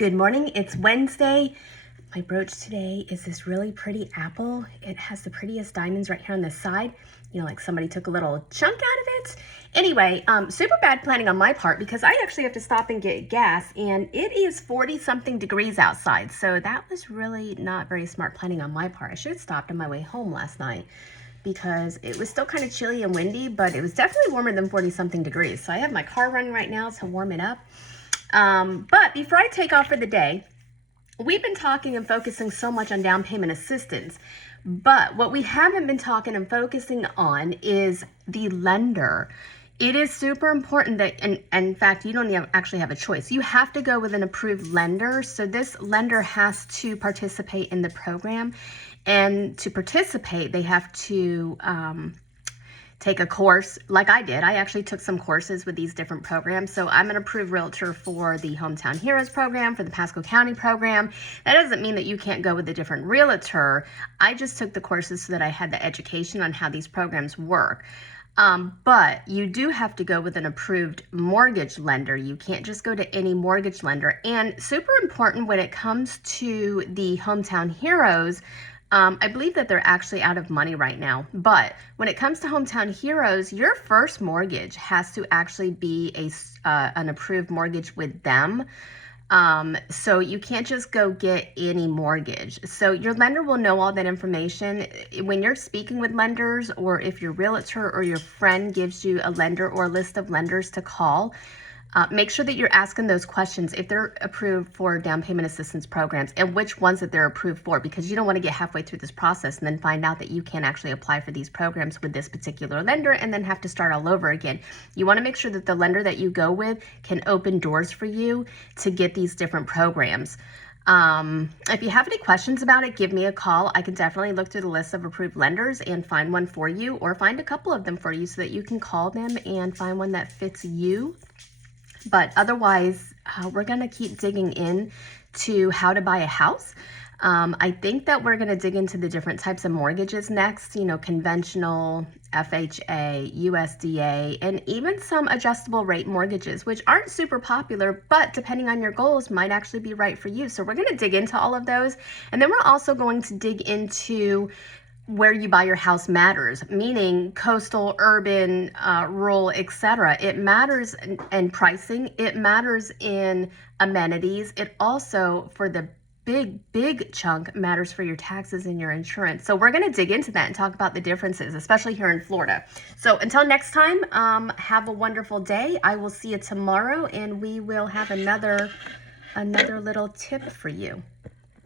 Good morning, it's Wednesday. My brooch today is this really pretty apple. It has the prettiest diamonds right here on the side. You know, like somebody took a little chunk out of it. Anyway, super bad planning on my part because I actually have to stop and get gas and it is 40 something degrees outside. So that was really not very smart planning on my part. I should have stopped on my way home last night because it was still kind of chilly and windy, but it was definitely warmer than 40 something degrees. So I have my car running right now to warm it up. But before I take off for the day, we've been talking and focusing so much on down payment assistance, but what we haven't been talking and focusing on is the lender. It is super important that, and in fact, you don't actually have a choice. You have to go with an approved lender. So this lender has to participate in the program, and to participate, they have to take a course like I did. I actually took some courses with these different programs. So I'm an approved realtor for the Hometown Heroes program, for the Pasco County program. That doesn't mean that you can't go with a different realtor. I just took the courses so that I had the education on how these programs work. But you do have to go with an approved mortgage lender. You can't just go to any mortgage lender. And super important when it comes to the Hometown Heroes, I believe that they're actually out of money right now, but when it comes to Hometown Heroes, your first mortgage has to actually be an approved mortgage with them. So you can't just go get any mortgage. So your lender will know all that information. When you're speaking with lenders, or if your realtor or your friend gives you a lender or a list of lenders to call, make sure that you're asking those questions if they're approved for down payment assistance programs and which ones that they're approved for, because you don't want to get halfway through this process and then find out that you can't actually apply for these programs with this particular lender and then have to start all over again. You want to make sure that the lender that you go with can open doors for you to get these different programs. If you have any questions about it, give me a call. I can definitely look through the list of approved lenders and find one for you, or find a couple of them for you so that you can call them and find one that fits you. But otherwise, we're going to keep digging in to how to buy a house. I think that we're going to dig into the different types of mortgages next, you know, conventional, FHA, USDA, and even some adjustable rate mortgages, which aren't super popular, but depending on your goals might actually be right for you. So we're going to dig into all of those. And then we're also going to dig into where you buy your house matters, meaning coastal, urban, rural, etc. It matters in pricing. It matters in amenities. It also, for the big chunk, matters for your taxes and your insurance. So we're going to dig into that and talk about the differences, especially here in Florida. So until next time, have a wonderful day. I will see you tomorrow, and we will have another little tip for you.